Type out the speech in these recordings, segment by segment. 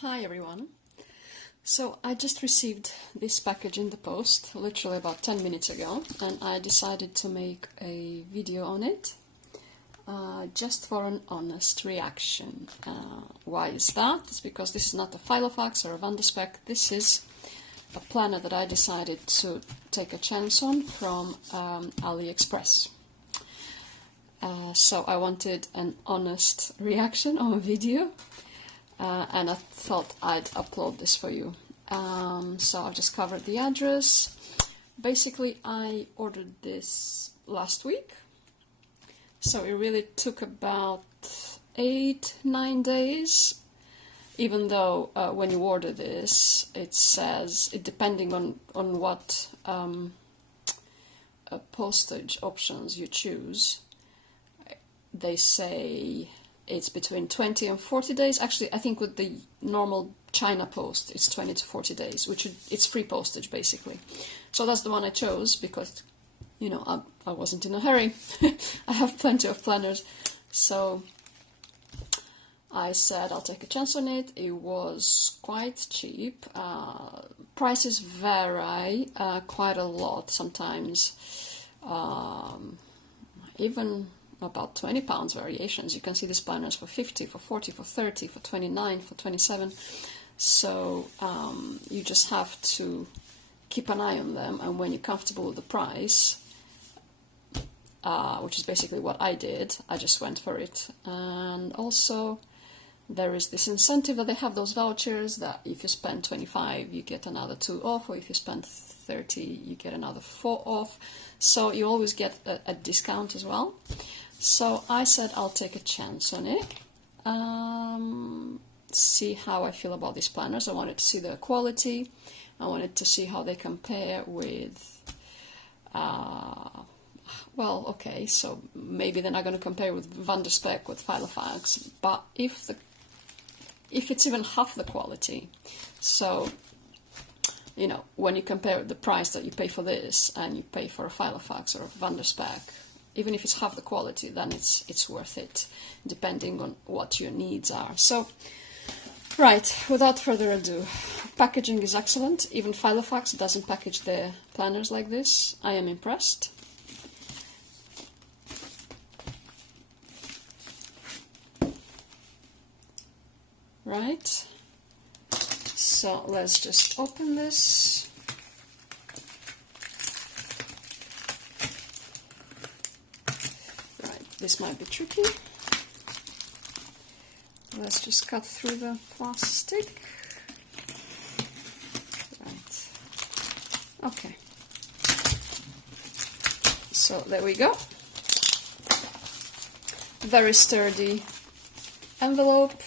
Hi everyone. So I just received this package in the post literally about 10 minutes ago, and I decided to make a video on it just for an honest reaction. Why is that? It's because this is not a Filofax or a Vanderspec. This is a planner that I decided to take a chance on from AliExpress. So I wanted an honest reaction on a video. And I thought I'd upload this for you. So I've just covered the address. Basically, I ordered this last week, so it really took about 8-9 days, even though when you order this, it says, depending on what postage options you choose, they say it's between 20 and 40 days. Actually, I think with the normal China post, it's 20 to 40 days, which it's free postage, basically. So that's the one I chose because, you know, I wasn't in a hurry. I have plenty of planners. So I said I'll take a chance on it. It was quite cheap. Prices vary quite a lot sometimes. Even about £20 variations. You can see these planners for 50, for 40, for 30, for 29, for 27. So you just have to keep an eye on them, and when you're comfortable with the price, which is basically what I did, I just went for it. And also there is this incentive that they have, those vouchers, that if you spend 25 you get another 2 off, or if you spend 30 you get another 4 off. So you always get a discount as well. So I said I'll take a chance on it, see how I feel about these planners. I wanted to see the quality, I wanted to see how they compare with, well, okay, so maybe they're not going to compare with Vanderspec, with Filofax, but if it's even half the quality, so, you know, when you compare the price that you pay for this and you pay for a Filofax or a Vanderspec, even if it's half the quality, then it's worth it, depending on what your needs are. So, right, without further ado, packaging is excellent. Even Filofax doesn't package their planners like this. I am impressed. Right, so let's just open this. This might be tricky. Let's just cut through the plastic. Right. Okay. So there we go. Very sturdy envelope.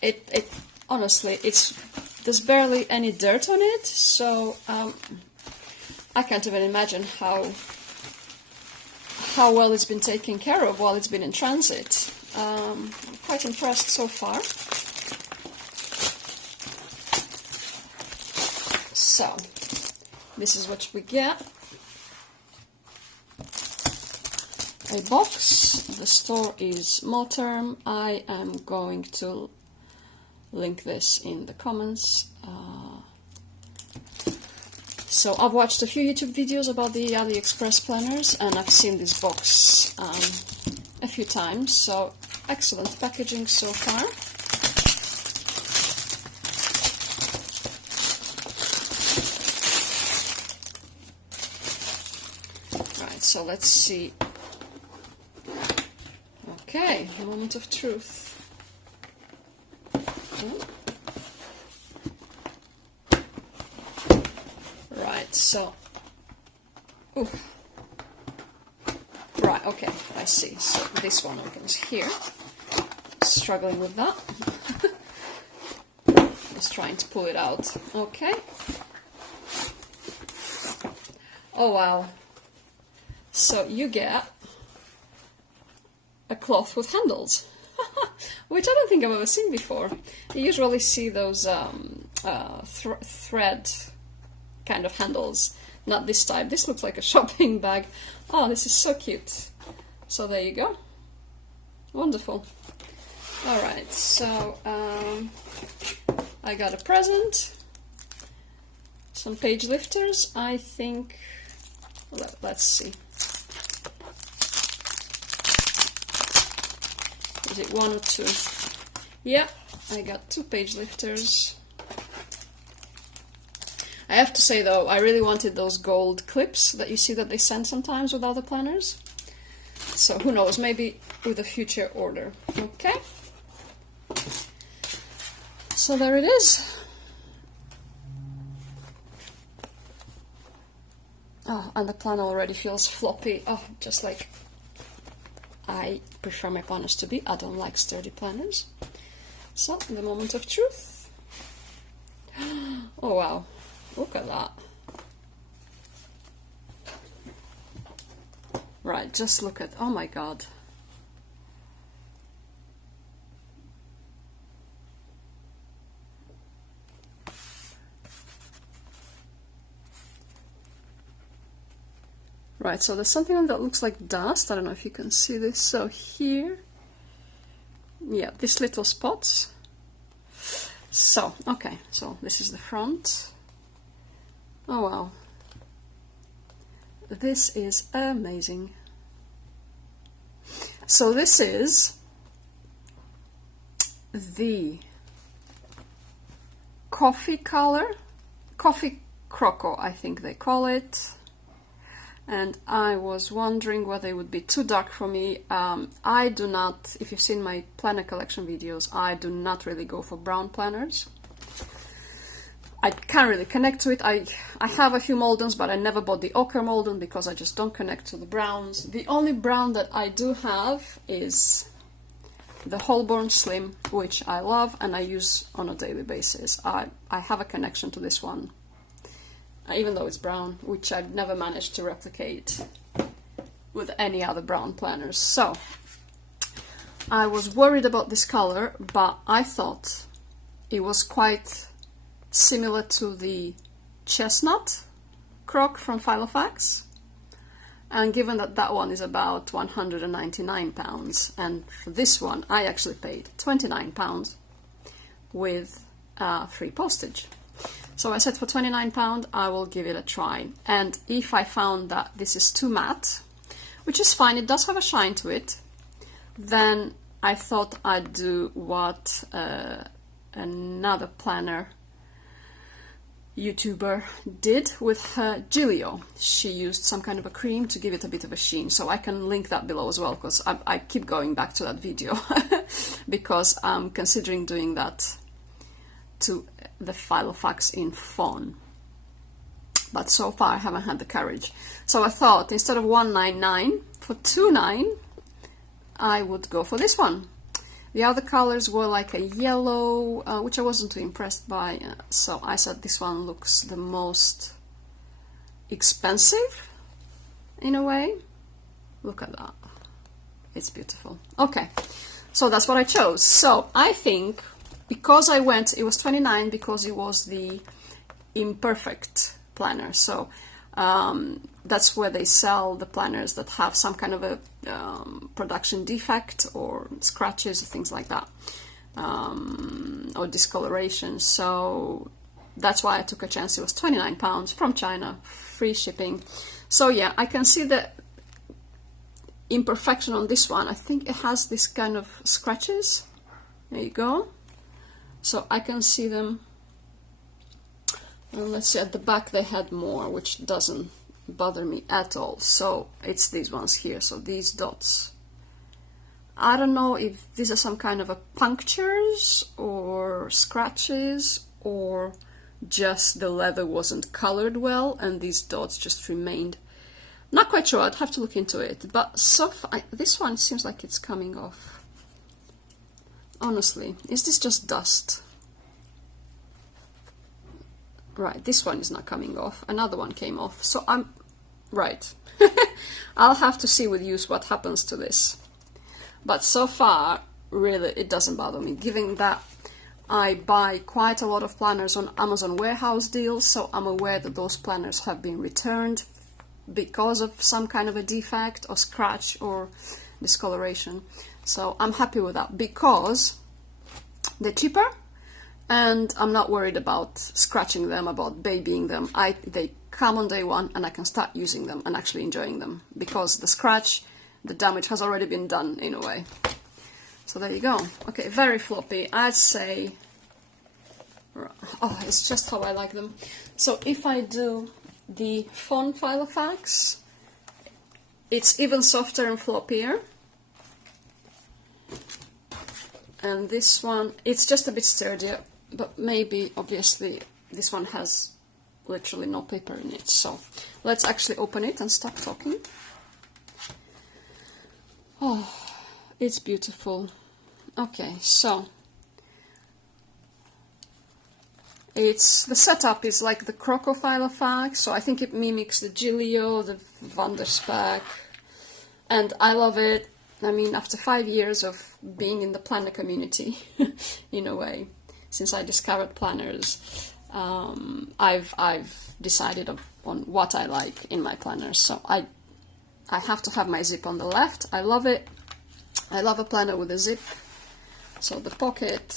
It honestly, there's barely any dirt on it, so I can't even imagine how well it's been taken care of while it's been in transit. I'm quite impressed so far. So, this is what we get. A box. The store is Moterm. I am going to link this in the comments. So I've watched a few YouTube videos about the AliExpress planners, and I've seen this box a few times, so excellent packaging so far. Right, so let's see. Okay, moment of truth. So, ooh. Right, okay, I see. So this one opens here. Struggling with that. Just trying to pull it out. Okay. Oh wow. So you get a cloth with handles, which I don't think I've ever seen before. You usually see those thread kind of handles, not this type. This looks like a shopping bag. Oh, this is so cute. So there you go. Wonderful. Alright, so I got a present, some page lifters, I think, let's see, is it 1 or 2? Yeah, I got 2 page lifters. I have to say though, I really wanted those gold clips that you see that they send sometimes with other planners. So who knows, maybe with a future order. Okay. So there it is. Oh, and the planner already feels floppy. Oh, just like I prefer my planners to be. I don't like sturdy planners. So, the moment of truth. Oh wow, look at that. Right, just look at, oh my god. Right, so there's something on that looks like dust. I don't know if you can see this. So here, yeah, these little spots. So, okay, so this is the front. Oh wow. This is amazing. So this is the coffee color, coffee croco, I think they call it. And I was wondering whether it would be too dark for me. I do not, if you've seen my planner collection videos, I do not really go for brown planners. I can't really connect to it. I have a few Moldens, but I never bought the ochre Molden because I just don't connect to the browns. The only brown that I do have is the Holborn Slim, which I love and I use on a daily basis. I have a connection to this one, even though it's brown, which I've never managed to replicate with any other brown planners. So, I was worried about this color, but I thought it was quite similar to the chestnut croc from Filofax. And given that that one is about £199, and for this one I actually paid £29 with free postage. So I said for £29 I will give it a try, and if I found that this is too matte, which is fine, it does have a shine to it, then I thought I'd do what another planner YouTuber did with her Gillio. She used some kind of a cream to give it a bit of a sheen, so I can link that below as well, because I keep going back to that video because I'm considering doing that to the Filofax in Fawn, but so far I haven't had the courage. So I thought instead of £199 for £2.99 I would go for this one. The other colors were like a yellow, which I wasn't too impressed by, so I said this one looks the most expensive in a way. Look at that, it's beautiful. Okay, so that's what I chose. So I think because I went, it was £29 because it was the imperfect planner. So that's where they sell the planners that have some kind of a production defect or scratches or things like that, or discoloration. So that's why I took a chance. It was £29 from China, free shipping. So yeah, I can see the imperfection on this one. I think it has this kind of scratches. There you go. So I can see them. And let's see, at the back they had more, which doesn't bother me at all. So it's these ones here, so these dots. I don't know if these are some kind of a punctures or scratches, or just the leather wasn't colored well and these dots just remained. Not quite sure, I'd have to look into it. But so far, this one seems like it's coming off. Honestly, is this just dust? Right, this one is not coming off. Another one came off. So I'm... Right. I'll have to see with use what happens to this. But so far, really, it doesn't bother me. Given that I buy quite a lot of planners on Amazon warehouse deals, so I'm aware that those planners have been returned because of some kind of a defect or scratch or discoloration. So I'm happy with that because they're cheaper and I'm not worried about scratching them, about babying them. They come on day one and I can start using them and actually enjoying them because the damage has already been done in a way. So there you go. Okay, very floppy. I'd say, oh, it's just how I like them. So if I do the Fawn Filofax, it's even softer and floppier. And this one, it's just a bit sturdier, but maybe, obviously, this one has literally no paper in it. So let's actually open it and stop talking. Oh, it's beautiful. Okay, so the setup is like the croc Filofax, so I think it mimics the Gillio, the Van der Spek, and I love it. I mean, after 5 years of being in the planner community, in a way, since I discovered planners, I've decided on what I like in my planners. So I have to have my zip on the left. I love it. I love a planner with a zip. So the pocket,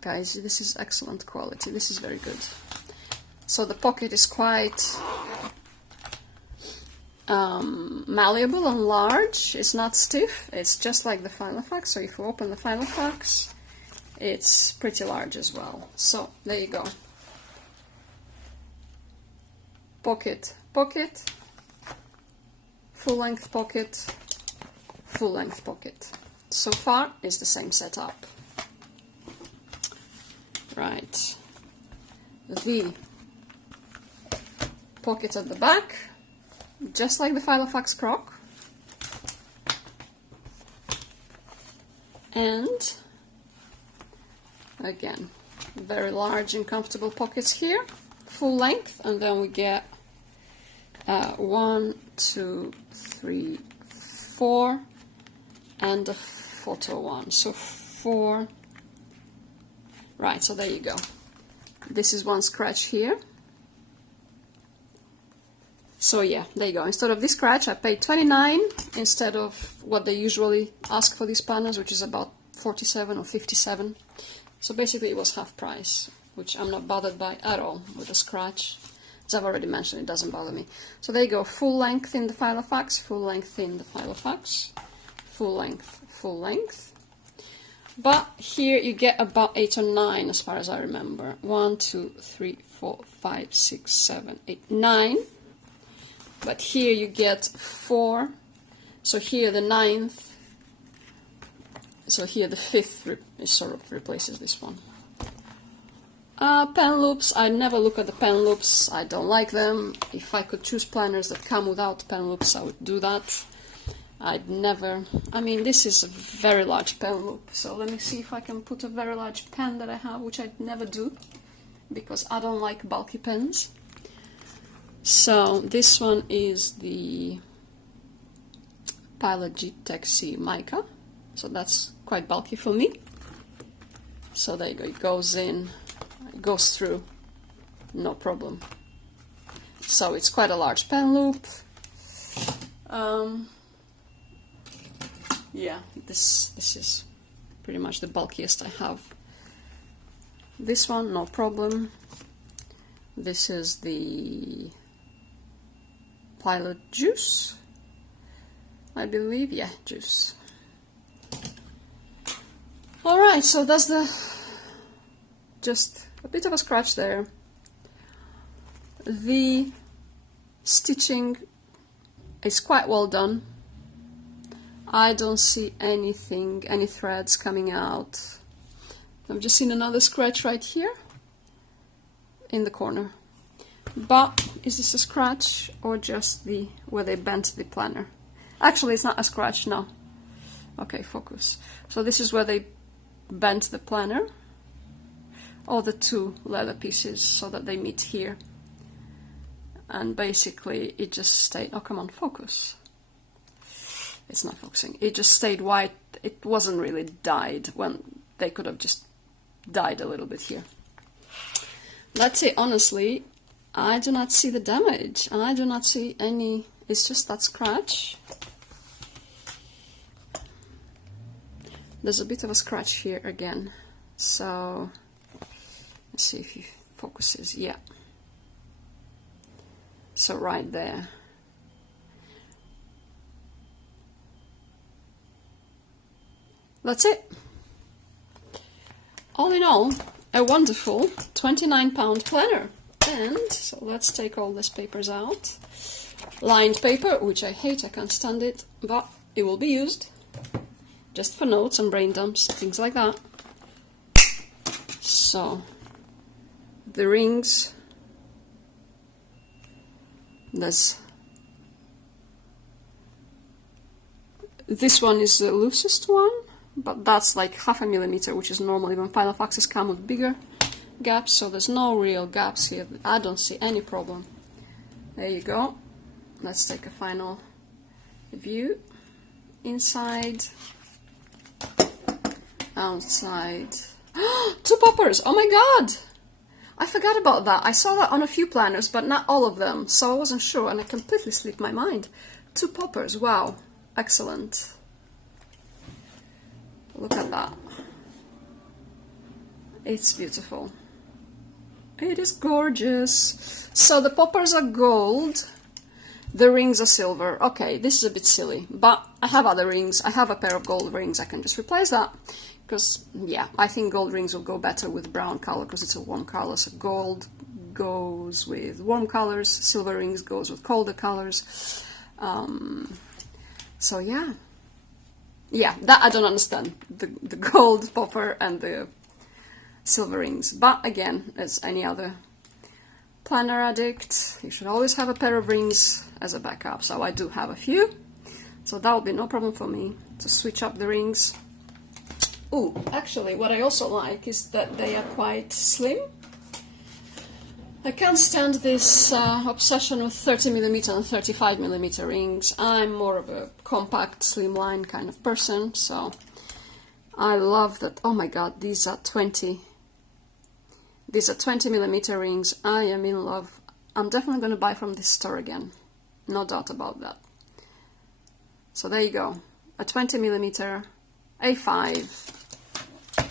guys, this is excellent quality. This is very good. So the pocket is quite malleable and large. It's not stiff. It's just like the Filofax. So if you open the Filofax, it's pretty large as well. So there you go. Pocket, pocket, full-length pocket, full-length pocket. So far, it's the same setup. Right. The pocket at the back, just like the Filofax croc. And again, very large and comfortable pockets here, full length, and then we get 1, 2, 3, 4, and a photo one. So 4. Right, so there you go. This is one scratch here. So yeah, there you go. Instead of this scratch, I paid 29 instead of what they usually ask for these planners, which is about 47 or 57. So basically it was half price, which I'm not bothered by at all with a scratch. As I've already mentioned, it doesn't bother me. So there you go, full length in the Filofax, full length in the Filofax, full length, full length. But here you get about 8 or 9 as far as I remember. 1, 2, 3, 4, 5, 6, 7, 8, 9. But here you get 4. So here the 9th. So here the 5th is sort of replaces this one. Pen loops, I never look at the pen loops. I don't like them. If I could choose planners that come without pen loops, I would do that. I'd never, I mean, this is a very large pen loop, so let me see if I can put a very large pen that I have, which I'd never do, because I don't like bulky pens. So this one is the Pilot G-Tech C mica, so that's quite bulky for me. So there you go, it goes in, it goes through, no problem. So it's quite a large pen loop. Yeah, this is pretty much the bulkiest I have. This one, no problem. This is the Pilot Juice, I believe. Yeah, Juice. Alright, so that's just a bit of a scratch there. The stitching is quite well done. I don't see anything, any threads coming out. I've just seen another scratch right here in the corner. But is this a scratch or just where they bent the planner? Actually, it's not a scratch, no. Okay, focus. So this is where they bent the planner, or the two leather pieces, so that they meet here. And basically it just stayed, oh come on, focus. It's not focusing. It just stayed white. It wasn't really dyed when they could have just dyed a little bit here. Let's say honestly, I do not see the damage. I do not see any, it's just that scratch. There's a bit of a scratch here again. So, let's see if he focuses. Yeah. So right there. That's it. All in all, a wonderful 29-pound planner. And so let's take all these papers out. Lined paper, which I hate, I can't stand it, but it will be used just for notes and brain dumps, things like that. So the rings, this one is the loosest one, but that's like 0.5 millimeter, which is normally when final faxes come with bigger gaps, so there's no real gaps here. I don't see any problem. There you go. Let's take a final view. Inside, outside. 2 poppers! Oh my god! I forgot about that. I saw that on a few planners, but not all of them, so I wasn't sure, and I completely slipped my mind. 2 poppers, wow. Excellent. Look at that. It's beautiful. It is gorgeous. So the poppers are gold, the rings are silver. Okay, this is a bit silly, but I have other rings. I have a pair of gold rings. I can just replace that. Because, yeah, I think gold rings will go better with brown color because it's a warm color. So gold goes with warm colors, silver rings goes with colder colors. So, yeah. Yeah, that I don't understand. The gold popper and the silver rings. But again, as any other planner addict, you should always have a pair of rings as a backup. So I do have a few. So that will be no problem for me to switch up the rings. Oh, actually, what I also like is that they are quite slim. I can't stand this obsession with 30mm and 35mm rings. I'm more of a compact, slimline kind of person, so I love that. Oh my god, these are 20. These are 20mm rings. I am in love. I'm definitely going to buy from this store again. No doubt about that. So there you go. A 20mm A5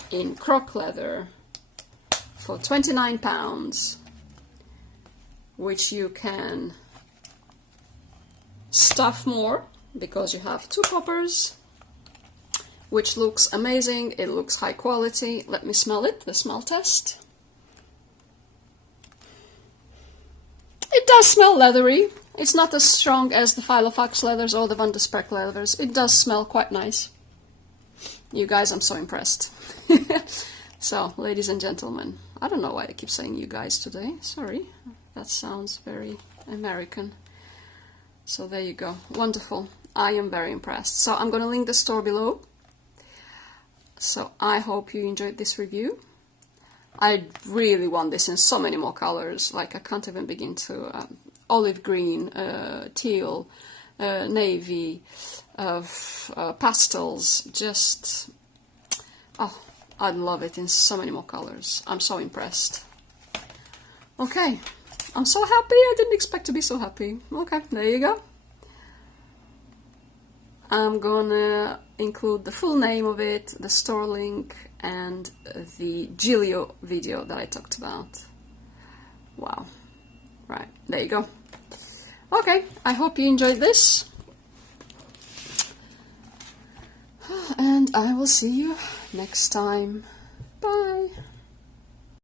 in croc leather for £29, which you can stuff more because you have 2 poppers, which looks amazing. It looks high quality. Let me smell it, the smell test. It does smell leathery. It's not as strong as the Filofax leathers or the Van de Spreck leathers. It does smell quite nice. You guys, I'm so impressed. So, ladies and gentlemen, I don't know why I keep saying you guys today. Sorry, that sounds very American. So there you go. Wonderful. I am very impressed. So I'm going to link the store below. So I hope you enjoyed this review. I really want this in so many more colors. Like, I can't even begin to... olive green, teal, navy, pastels, just... Oh, I love it in so many more colors. I'm so impressed. Okay, I'm so happy. I didn't expect to be so happy. Okay, there you go. I'm gonna include the full name of it, the store link, and the Gillio video that I talked about. Wow. Right, there you go. Okay, I hope you enjoyed this. And I will see you next time. Bye.